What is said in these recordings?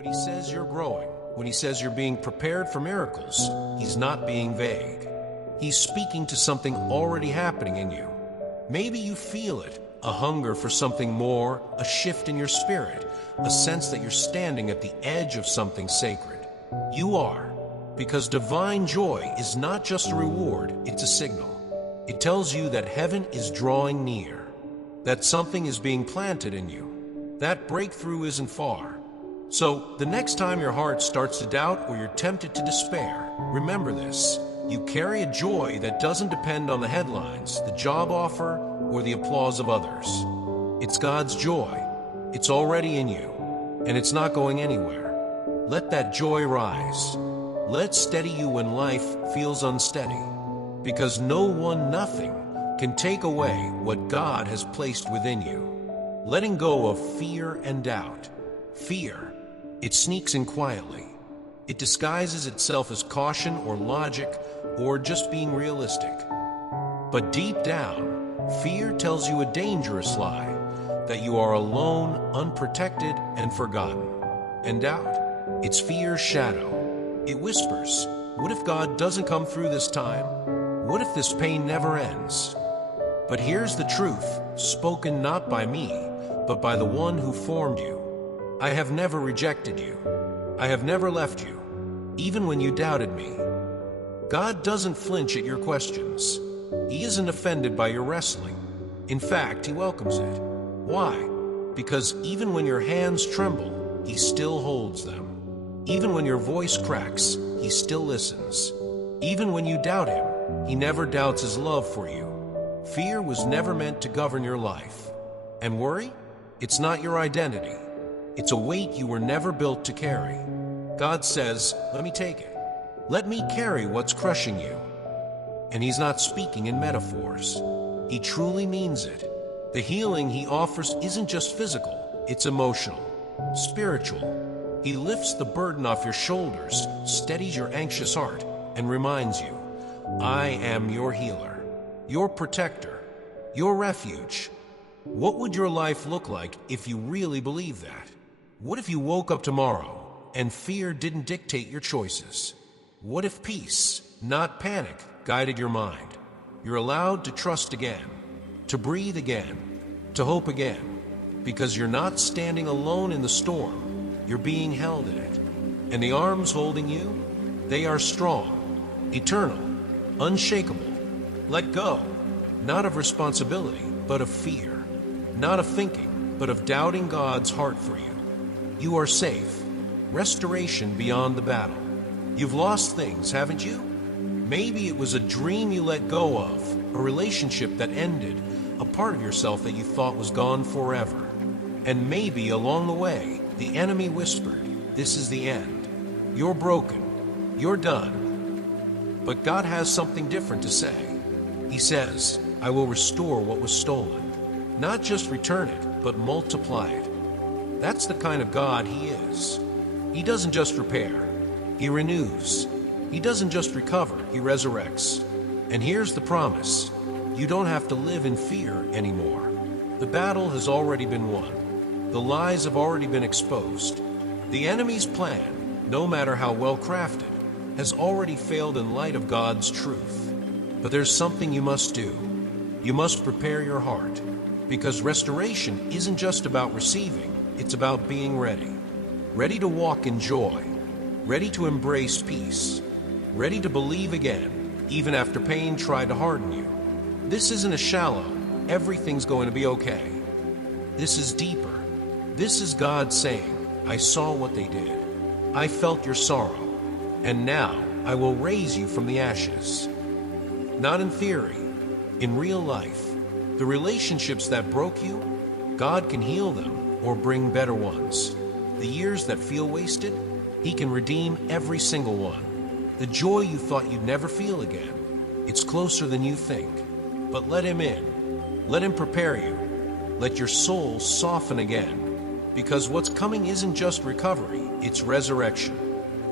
When he says you're growing, when he says you're being prepared for miracles, he's not being vague. He's speaking to something already happening in you. Maybe you feel it, a hunger for something more, a shift in your spirit, a sense that you're standing at the edge of something sacred. You are, because divine joy is not just a reward, it's a signal. It tells you that heaven is drawing near, that something is being planted in you. That breakthrough isn't far. So, the next time your heart starts to doubt or you're tempted to despair, remember this. You carry a joy that doesn't depend on the headlines, the job offer, or the applause of others. It's God's joy. It's already in you, and it's not going anywhere. Let that joy rise. Let it steady you when life feels unsteady, because no one, nothing can take away what God has placed within you. Letting go of fear and doubt. Fear, it sneaks in quietly. It disguises itself as caution or logic or just being realistic. But deep down, fear tells you a dangerous lie, that you are alone, unprotected, and forgotten. And doubt, it's fear's shadow. It whispers, what if God doesn't come through this time? What if this pain never ends? But here's the truth, spoken not by me, but by the one who formed you. I have never rejected you. I have never left you, even when you doubted me. God doesn't flinch at your questions. He isn't offended by your wrestling. In fact, he welcomes it. Why? Because even when your hands tremble, he still holds them. Even when your voice cracks, he still listens. Even when you doubt him, he never doubts his love for you. Fear was never meant to govern your life. And worry? It's not your identity. It's a weight you were never built to carry. God says, let me take it. Let me carry what's crushing you. And he's not speaking in metaphors. He truly means it. The healing he offers isn't just physical, it's emotional, spiritual. He lifts the burden off your shoulders, steadies your anxious heart, and reminds you, I am your healer, your protector, your refuge. What would your life look like if you really believed that? What if you woke up tomorrow and fear didn't dictate your choices? What if peace, not panic, guided your mind? You're allowed to trust again, to breathe again, to hope again, because you're not standing alone in the storm, you're being held in it. And the arms holding you, they are strong, eternal, unshakable. Let go, not of responsibility, but of fear, not of thinking, but of doubting God's heart for you. You are safe, restoration beyond the battle. You've lost things, haven't you? Maybe it was a dream you let go of, a relationship that ended, a part of yourself that you thought was gone forever. And maybe along the way, the enemy whispered, this is the end. You're broken. You're done. But God has something different to say. He says, I will restore what was stolen. Not just return it, but multiply it. That's the kind of God he is. He doesn't just repair. He renews. He doesn't just recover, he resurrects. And here's the promise. You don't have to live in fear anymore. The battle has already been won. The lies have already been exposed. The enemy's plan, no matter how well crafted, has already failed in light of God's truth. But there's something you must do. You must prepare your heart, because restoration isn't just about receiving, it's about being ready. Ready to walk in joy, ready to embrace peace, ready to believe again, even after pain tried to harden you. This isn't a shallow, everything's going to be okay. This is deeper. This is God saying, I saw what they did. I felt your sorrow, and now I will raise you from the ashes. Not in theory, in real life. The relationships that broke you, God can heal them or bring better ones. The years that feel wasted, he can redeem every single one. The joy you thought you'd never feel again, it's closer than you think. But let him in. Let him prepare you. Let your soul soften again. Because what's coming isn't just recovery, it's resurrection.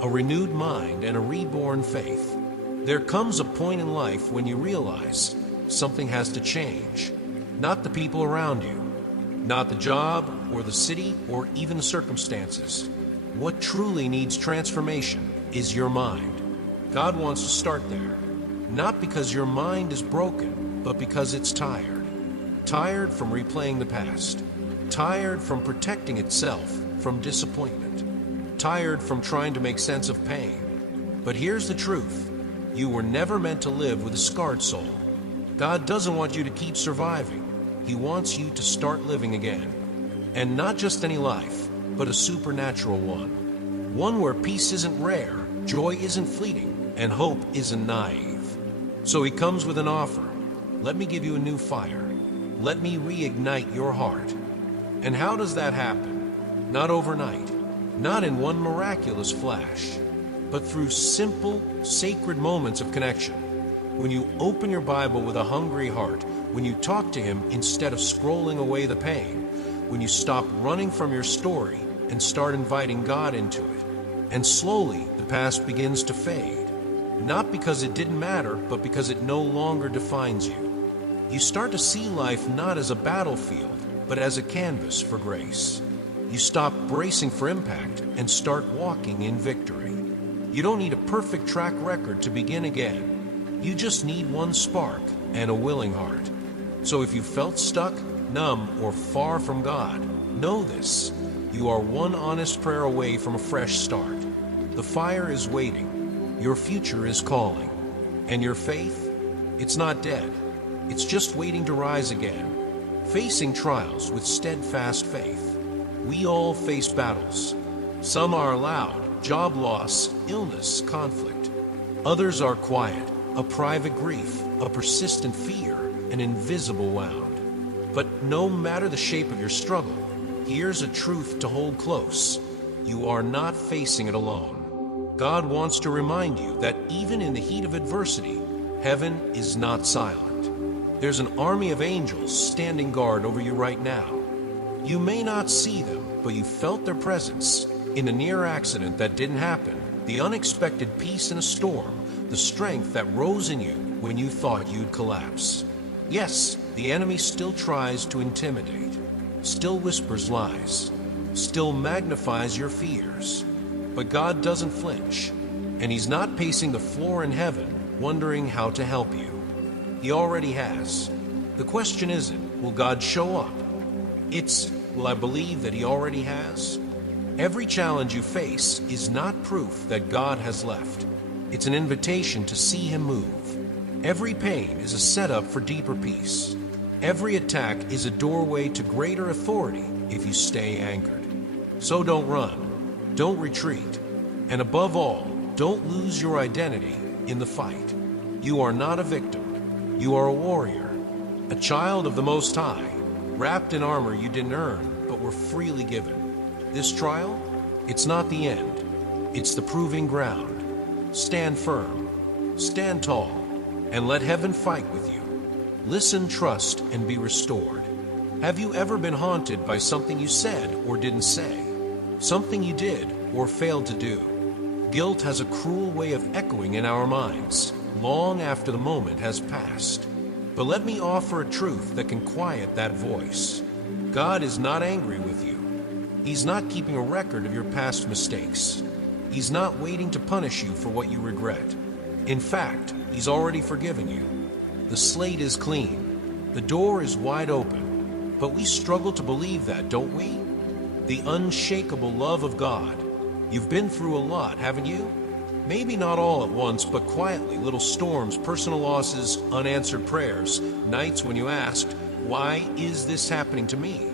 A renewed mind and a reborn faith. There comes a point in life when you realize something has to change. Not the people around you, not the job or the city or even the circumstances. What truly needs transformation is your mind. God wants to start there, not because your mind is broken, but because it's tired. Tired from replaying the past. Tired from protecting itself from disappointment. Tired from trying to make sense of pain. But here's the truth. You were never meant to live with a scarred soul. God doesn't want you to keep surviving. He wants you to start living again. And not just any life, but a supernatural one. One where peace isn't rare, joy isn't fleeting, and hope isn't naive. So he comes with an offer. Let me give you a new fire. Let me reignite your heart. And how does that happen? Not overnight, not in one miraculous flash, but through simple, sacred moments of connection. When you open your Bible with a hungry heart, when you talk to him instead of scrolling away the pain, when you stop running from your story and start inviting God into it, and slowly the past begins to fade. Not because it didn't matter, but because it no longer defines you. You start to see life not as a battlefield, but as a canvas for grace. You stop bracing for impact and start walking in victory. You don't need a perfect track record to begin again. You just need one spark and a willing heart. So if you felt stuck, numb, or far from God, know this. You are one honest prayer away from a fresh start. The fire is waiting. Your future is calling. And your faith? It's not dead. It's just waiting to rise again. Facing trials with steadfast faith. We all face battles. Some are loud, job loss, illness, conflict. Others are quiet, a private grief, a persistent fear, an invisible wound. But no matter the shape of your struggle, here's a truth to hold close. You are not facing it alone. God wants to remind you that even in the heat of adversity, heaven is not silent. There's an army of angels standing guard over you right now. You may not see them, but you felt their presence. In a near accident that didn't happen, the unexpected peace in a storm, the strength that rose in you when you thought you'd collapse. Yes, the enemy still tries to intimidate, still whispers lies, still magnifies your fears. But God doesn't flinch, and he's not pacing the floor in heaven, wondering how to help you. He already has. The question isn't, will God show up? It's, will I believe that he already has? Every challenge you face is not proof that God has left. It's an invitation to see him move. Every pain is a setup for deeper peace. Every attack is a doorway to greater authority if you stay anchored. So don't run, don't retreat, and above all, don't lose your identity in the fight. You are not a victim. You are a warrior, a child of the Most High, wrapped in armor you didn't earn, but were freely given. This trial, it's not the end. It's the proving ground. Stand firm, stand tall, and let heaven fight with you. Listen, trust, and be restored. Have you ever been haunted by something you said or didn't say? Something you did or failed to do? Guilt has a cruel way of echoing in our minds, long after the moment has passed. But let me offer a truth that can quiet that voice. God is not angry with you. He's not keeping a record of your past mistakes. He's not waiting to punish you for what you regret. In fact, he's already forgiven you. The slate is clean. The door is wide open. But we struggle to believe that, don't we? The unshakable love of God. You've been through a lot, haven't you? Maybe not all at once, but quietly, little storms, personal losses, unanswered prayers, nights when you asked, why is this happening to me?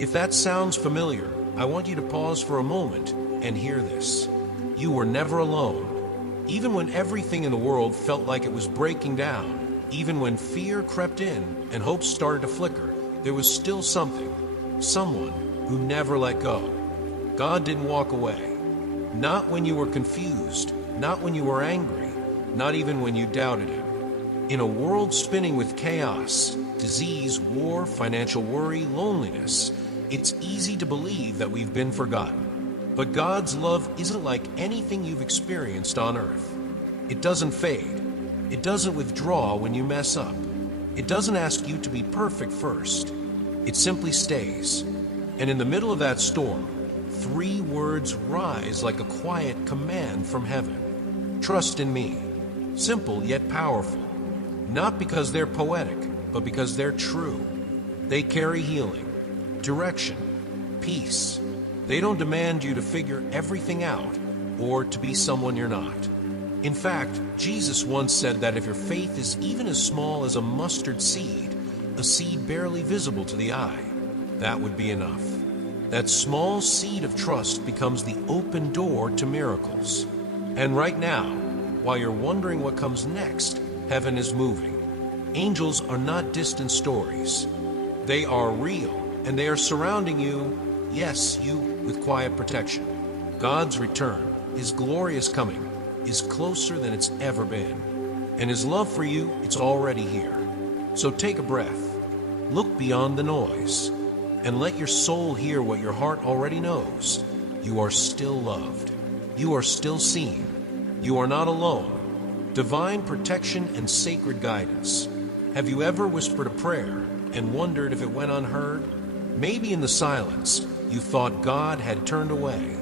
If that sounds familiar, I want you to pause for a moment and hear this. You were never alone. Even when everything in the world felt like it was breaking down, even when fear crept in and hope started to flicker, there was still something, someone who never let go. God didn't walk away. Not when you were confused, not when you were angry, not even when you doubted him. In a world spinning with chaos, disease, war, financial worry, loneliness, it's easy to believe that we've been forgotten. But God's love isn't like anything you've experienced on earth. It doesn't fade. It doesn't withdraw when you mess up. It doesn't ask you to be perfect first. It simply stays. And in the middle of that storm, 3 words rise like a quiet command from heaven. Trust in me. Simple yet powerful. Not because they're poetic, but because they're true. They carry healing, direction, peace. They don't demand you to figure everything out or to be someone you're not. In fact, Jesus once said that if your faith is even as small as a mustard seed, a seed barely visible to the eye, that would be enough. That small seed of trust becomes the open door to miracles. And right now, while you're wondering what comes next, heaven is moving. Angels are not distant stories. They are real, and they are surrounding you, yes, you, with quiet protection. God's return, His glorious coming, is closer than it's ever been. And His love for you, it's already here. So take a breath, look beyond the noise, and let your soul hear what your heart already knows. You are still loved. You are still seen. You are not alone. Divine protection and sacred guidance. Have you ever whispered a prayer and wondered if it went unheard? Maybe in the silence, you thought God had turned away.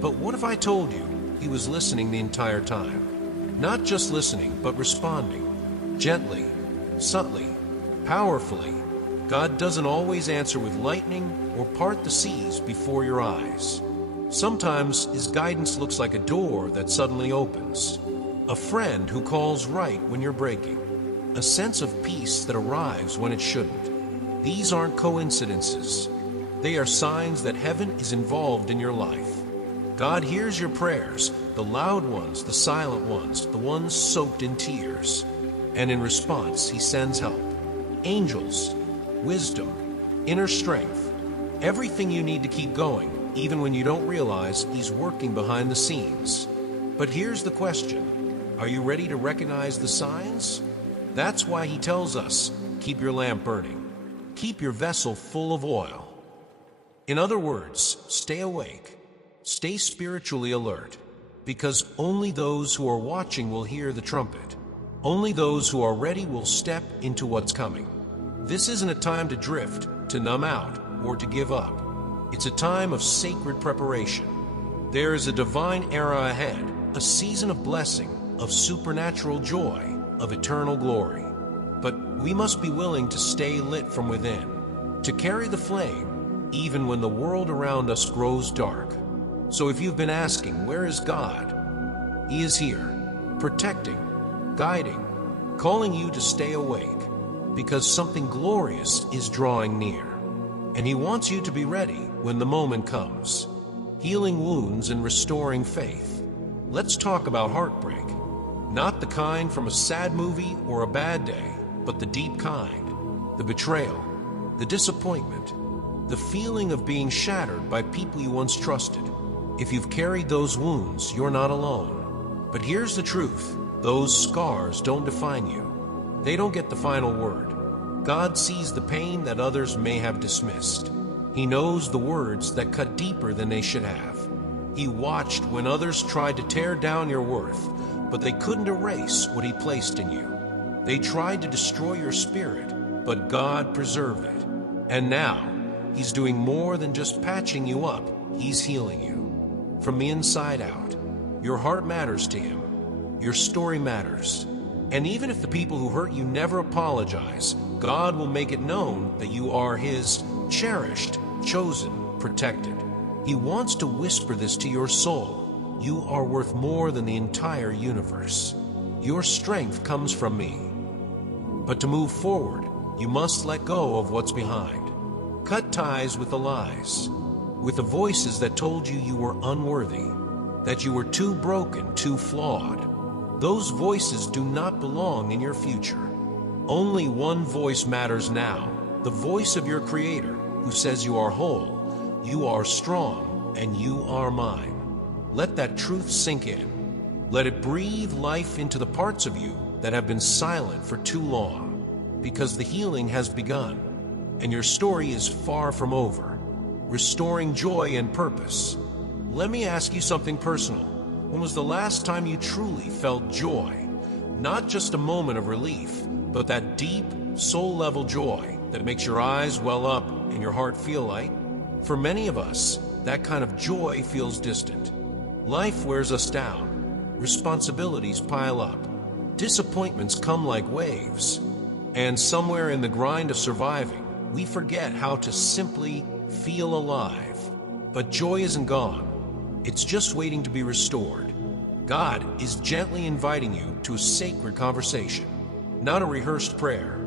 But what if I told you He was listening the entire time? Not just listening, but responding. Gently, subtly, powerfully. God doesn't always answer with lightning or part the seas before your eyes. Sometimes His guidance looks like a door that suddenly opens, a friend who calls right when you're breaking, a sense of peace that arrives when it shouldn't. These aren't coincidences. They are signs that heaven is involved in your life. God hears your prayers, the loud ones, the silent ones, the ones soaked in tears. And in response, He sends help. Angels, wisdom, inner strength, everything you need to keep going, even when you don't realize He's working behind the scenes. But here's the question. Are you ready to recognize the signs? That's why He tells us, keep your lamp burning. Keep your vessel full of oil. In other words, stay awake. Stay spiritually alert. Because only those who are watching will hear the trumpet. Only those who are ready will step into what's coming. This isn't a time to drift, to numb out, or to give up. It's a time of sacred preparation. There is a divine era ahead, a season of blessing, of supernatural joy, of eternal glory. But we must be willing to stay lit from within, to carry the flame, even when the world around us grows dark. So if you've been asking, where is God? He is here, protecting, guiding, calling you to stay awake, because something glorious is drawing near. And He wants you to be ready when the moment comes, healing wounds and restoring faith. Let's talk about heartbreak. Not the kind from a sad movie or a bad day, but the deep kind. The betrayal, the disappointment, the feeling of being shattered by people you once trusted. If you've carried those wounds, you're not alone. But here's the truth. Those scars don't define you. They don't get the final word. God sees the pain that others may have dismissed. He knows the words that cut deeper than they should have. He watched when others tried to tear down your worth, but they couldn't erase what He placed in you. They tried to destroy your spirit, but God preserved it. And now, He's doing more than just patching you up. He's healing you. From the inside out. Your heart matters to Him. Your story matters. And even if the people who hurt you never apologize, God will make it known that you are His cherished, chosen, protected. He wants to whisper this to your soul. You are worth more than the entire universe. Your strength comes from me. But to move forward, you must let go of what's behind. Cut ties with the lies, with the voices that told you you were unworthy, that you were too broken, too flawed. Those voices do not belong in your future. Only one voice matters now, the voice of your Creator, who says you are whole, you are strong, and you are mine. Let that truth sink in. Let it breathe life into the parts of you that have been silent for too long, because the healing has begun, and your story is far from over, restoring joy and purpose. Let me ask you something personal. When was the last time you truly felt joy? Not just a moment of relief, but that deep, soul-level joy that makes your eyes well up and your heart feel light? For many of us, that kind of joy feels distant. Life wears us down. Responsibilities pile up. Disappointments come like waves. And somewhere in the grind of surviving, we forget how to simply feel alive. But joy isn't gone. It's just waiting to be restored. God is gently inviting you to a sacred conversation. Not a rehearsed prayer,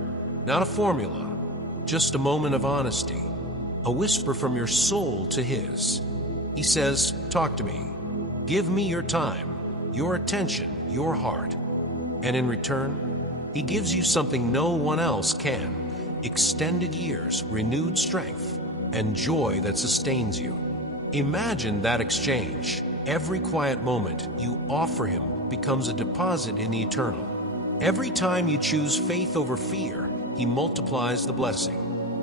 not a formula, just a moment of honesty, a whisper from your soul to His. He says, talk to me. Give me your time, your attention, your heart. And in return, He gives you something no one else can: extended years, renewed strength, and joy that sustains you. Imagine that exchange. Every quiet moment you offer Him becomes a deposit in the eternal. Every time you choose faith over fear, He multiplies the blessing.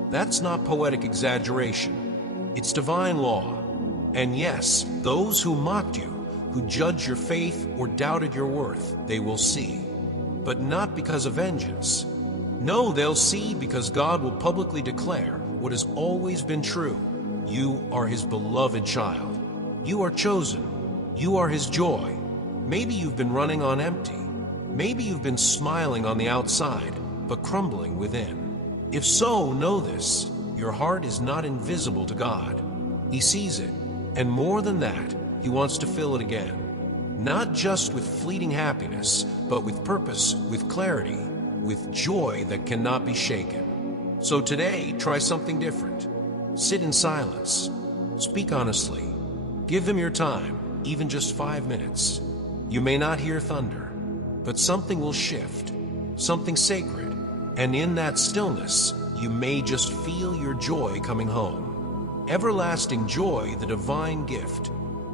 That's not poetic exaggeration. It's divine law. And yes, those who mocked you, who judged your faith or doubted your worth, they will see. But not because of vengeance. No, they'll see because God will publicly declare what has always been true. You are His beloved child. You are chosen. You are His joy. Maybe you've been running on empty. Maybe you've been smiling on the outside, but crumbling within. If so, know this: your heart is not invisible to God. He sees it, and more than that, He wants to fill it again. Not just with fleeting happiness, but with purpose, with clarity, with joy that cannot be shaken. So today, try something different. Sit in silence. Speak honestly. Give Him your time, even just 5 minutes. You may not hear thunder, but something will shift, something sacred, and in that stillness, you may just feel your joy coming home. Everlasting joy, the divine gift.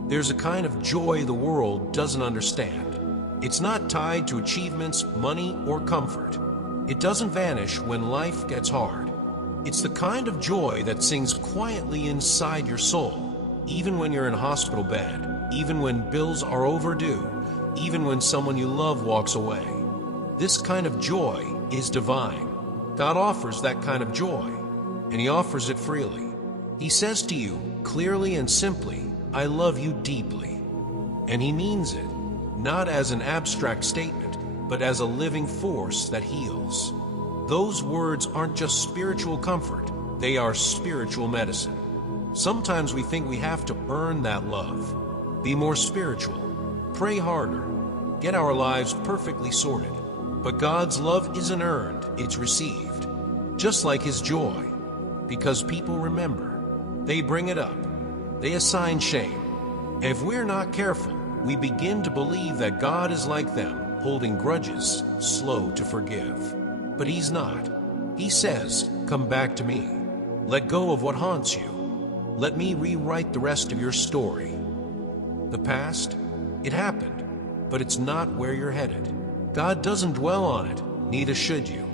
There's a kind of joy the world doesn't understand. It's not tied to achievements, money, or comfort. It doesn't vanish when life gets hard. It's the kind of joy that sings quietly inside your soul, even when you're in a hospital bed, even when bills are overdue, even when someone you love walks away. This kind of joy is divine. God offers that kind of joy, and He offers it freely. He says to you, clearly and simply, I love you deeply. And He means it, not as an abstract statement, but as a living force that heals. Those words aren't just spiritual comfort, they are spiritual medicine. Sometimes we think we have to earn that love. Be more spiritual. Pray harder. Get our lives perfectly sorted. But God's love isn't earned, it's received. Just like His joy. Because people remember. They bring it up. They assign shame. And if we're not careful, we begin to believe that God is like them, holding grudges, slow to forgive. But He's not. He says, come back to me. Let go of what haunts you. Let me rewrite the rest of your story. The past, it happened, but it's not where you're headed. God doesn't dwell on it, neither should you.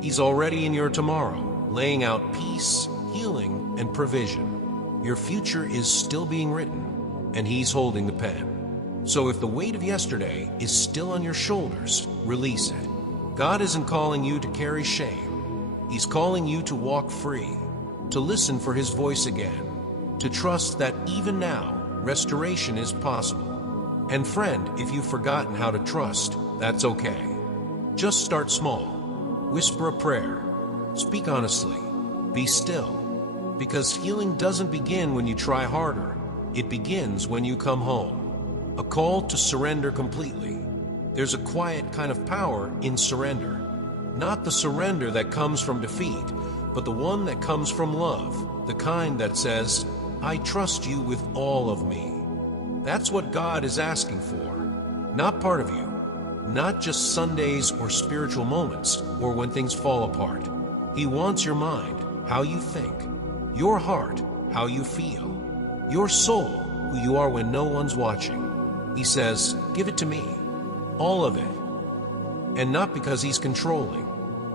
He's already in your tomorrow, laying out peace, healing, and provision. Your future is still being written, and He's holding the pen. So if the weight of yesterday is still on your shoulders, release it. God isn't calling you to carry shame. He's calling you to walk free, to listen for His voice again, to trust that even now, restoration is possible. And friend, if you've forgotten how to trust, that's okay. Just start small. Whisper a prayer. Speak honestly. Be still. Because healing doesn't begin when you try harder. It begins when you come home. A call to surrender completely. There's a quiet kind of power in surrender. Not the surrender that comes from defeat, but the one that comes from love. The kind that says, I trust you with all of me. That's what God is asking for. Not part of you. Not just Sundays or spiritual moments or when things fall apart. He wants your mind, how you think. Your heart, how you feel. Your soul, who you are when no one's watching. He says, give it to me. All of it. And not because He's controlling,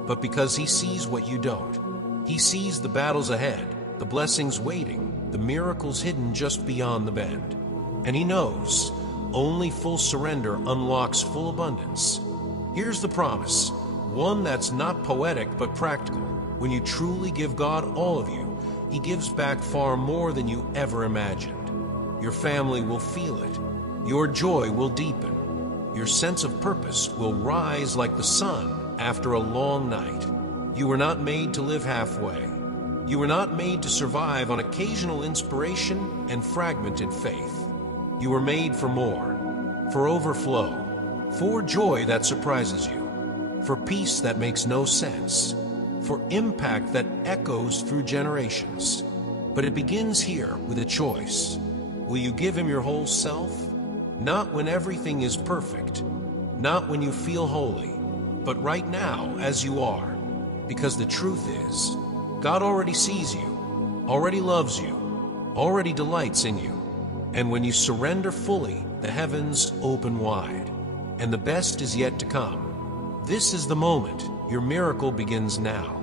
but because He sees what you don't. He sees the battles ahead, the blessings waiting, the miracles hidden just beyond the bend. And He knows only full surrender unlocks full abundance. Here's the promise, one that's not poetic but practical. When you truly give God all of you, He gives back far more than you ever imagined. Your family will feel it. Your joy will deepen. Your sense of purpose will rise like the sun after a long night. You were not made to live halfway. You were not made to survive on occasional inspiration and fragmented faith. You were made for more, for overflow, for joy that surprises you, for peace that makes no sense, for impact that echoes through generations. But it begins here with a choice. Will you give him your whole self? Not when everything is perfect, not when you feel holy, but right now as you are. Because the truth is, God already sees you, already loves you, already delights in you. And when you surrender fully, the heavens open wide, and the best is yet to come. This is the moment. Your miracle begins now.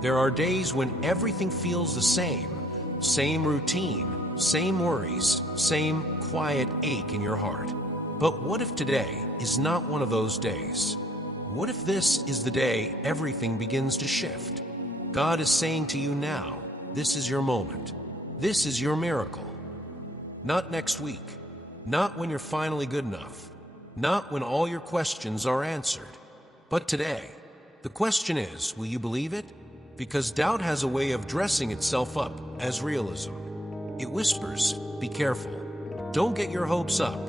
There are days when everything feels the same routine, same worries, same quiet ache in your heart. But what if today is not one of those days? What if this is the day everything begins to shift? God is saying to you now, this is your moment. This is your miracle. Not next week, not when you're finally good enough, not when all your questions are answered, but today. The question is, will you believe it? Because doubt has a way of dressing itself up as realism. It whispers, be careful. Don't get your hopes up.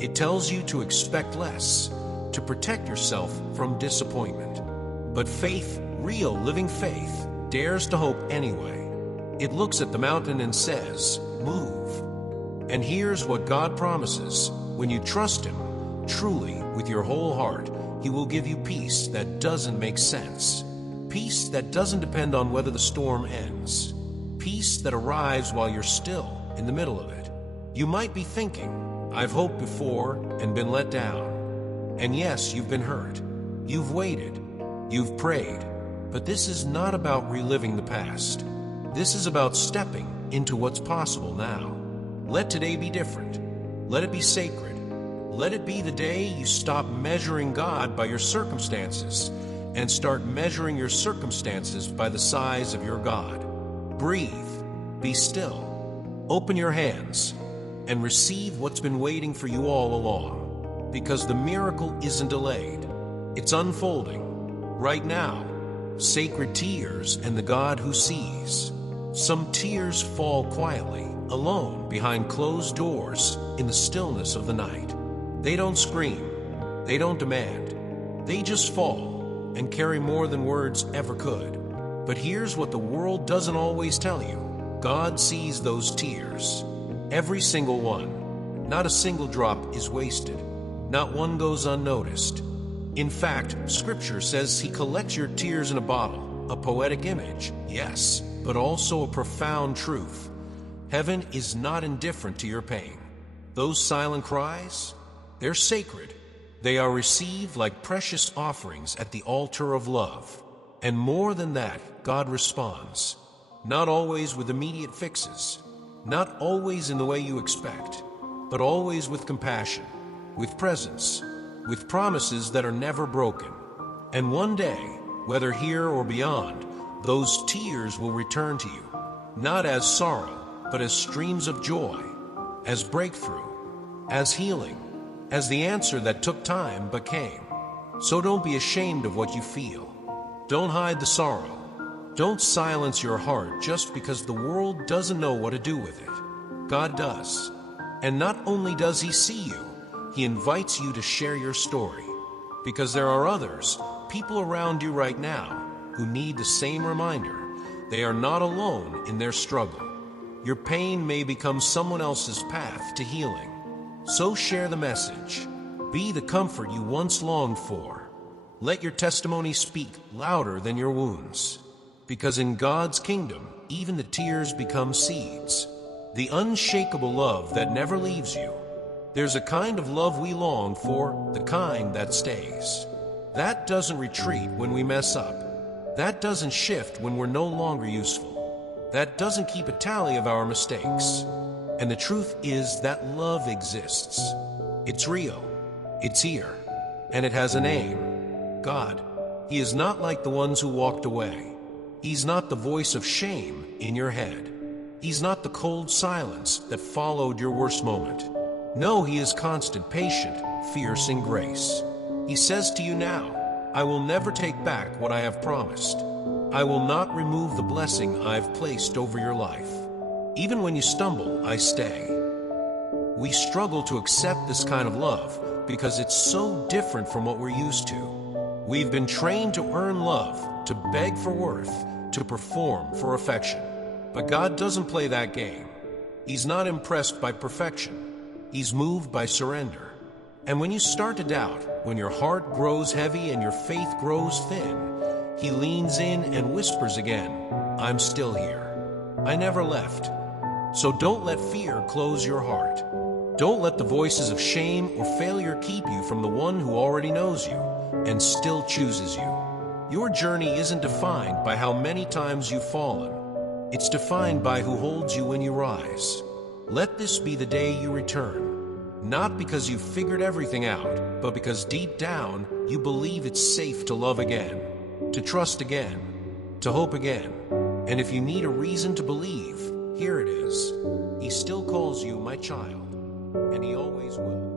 It tells you to expect less, to protect yourself from disappointment. But faith, real living faith, dares to hope anyway. It looks at the mountain and says, move. And here's what God promises. When you trust him, truly, with your whole heart, he will give you peace that doesn't make sense. Peace that doesn't depend on whether the storm ends. Peace that arrives while you're still in the middle of it. You might be thinking, I've hoped before and been let down. And yes, you've been hurt. You've waited. You've prayed. But this is not about reliving the past. This is about stepping into what's possible now. Let today be different. Let it be sacred. Let it be the day you stop measuring God by your circumstances and start measuring your circumstances by the size of your God. Breathe. Be still. Open your hands and receive what's been waiting for you all along. Because the miracle isn't delayed. It's unfolding. Right now. Sacred tears and the God who sees. Some tears fall quietly, alone, behind closed doors, in the stillness of the night. They don't scream. They don't demand. They just fall and carry more than words ever could. But here's what the world doesn't always tell you. God sees those tears. Every single one. Not a single drop is wasted. Not one goes unnoticed. In fact, Scripture says he collects your tears in a bottle. A poetic image, yes, but also a profound truth. Heaven is not indifferent to your pain. Those silent cries, they're sacred. They are received like precious offerings at the altar of love. And more than that, God responds. Not always with immediate fixes. Not always in the way you expect. But always with compassion, with presence, with promises that are never broken. And one day, whether here or beyond, those tears will return to you. Not as sorrow, but as streams of joy, as breakthrough, as healing, as the answer that took time but came. So don't be ashamed of what you feel. Don't hide the sorrow. Don't silence your heart just because the world doesn't know what to do with it. God does. And not only does he see you, he invites you to share your story. Because there are others, people around you right now, who need the same reminder. They are not alone in their struggle. Your pain may become someone else's path to healing. So share the message. Be the comfort you once longed for. Let your testimony speak louder than your wounds. Because in God's kingdom, even the tears become seeds. The unshakable love that never leaves you. There's a kind of love we long for, the kind that stays. That doesn't retreat when we mess up. That doesn't shift when we're no longer useful. That doesn't keep a tally of our mistakes. And the truth is that love exists. It's real. It's here. And it has a name. God. He is not like the ones who walked away. He's not the voice of shame in your head. He's not the cold silence that followed your worst moment. No, he is constant, patient, fierce in grace. He says to you now, I will never take back what I have promised. I will not remove the blessing I've placed over your life. Even when you stumble, I stay. We struggle to accept this kind of love because it's so different from what we're used to. We've been trained to earn love, to beg for worth, to perform for affection. But God doesn't play that game. He's not impressed by perfection. He's moved by surrender. And when you start to doubt, when your heart grows heavy and your faith grows thin, he leans in and whispers again, I'm still here. I never left. So don't let fear close your heart. Don't let the voices of shame or failure keep you from the one who already knows you and still chooses you. Your journey isn't defined by how many times you've fallen. It's defined by who holds you when you rise. Let this be the day you return, not because you've figured everything out, but because deep down you believe it's safe to love again, to trust again, to hope again. And if you need a reason to believe, here it is. He still calls you my child, and he always will.